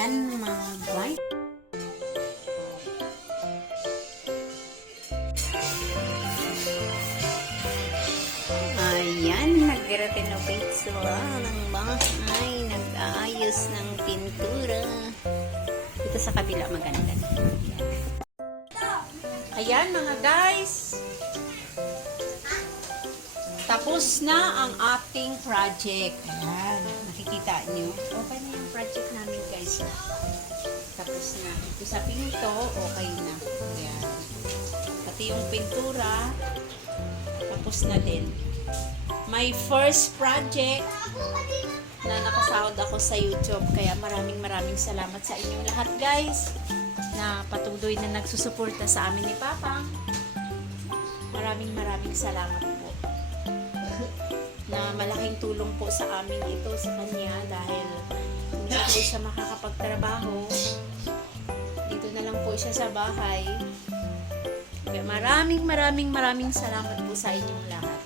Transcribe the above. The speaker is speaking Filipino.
Ayan mga guys. Ayan, nag-renovate sila ng bahay. Nag-aayos ng pintura. Dito sa kabila maganda. Ayan mga guys. Tapos na ang ating project. Ayan, nakikita nyo. Okay na yung project namin guys. Tapos na. Ito sa pinto, okay na. Ayan. Pati yung pintura, tapos na din. My first project na nakasahod ako sa YouTube. Kaya maraming salamat sa inyong lahat guys. Na patuloy na nagsusuporta sa amin ni Papang. Maraming salamat po. Na malaking tulong po sa amin ito sa kanya dahil hindi po siya makakapagtrabaho. Dito na lang po siya sa bahay. Kaya maraming salamat po sa inyong lahat.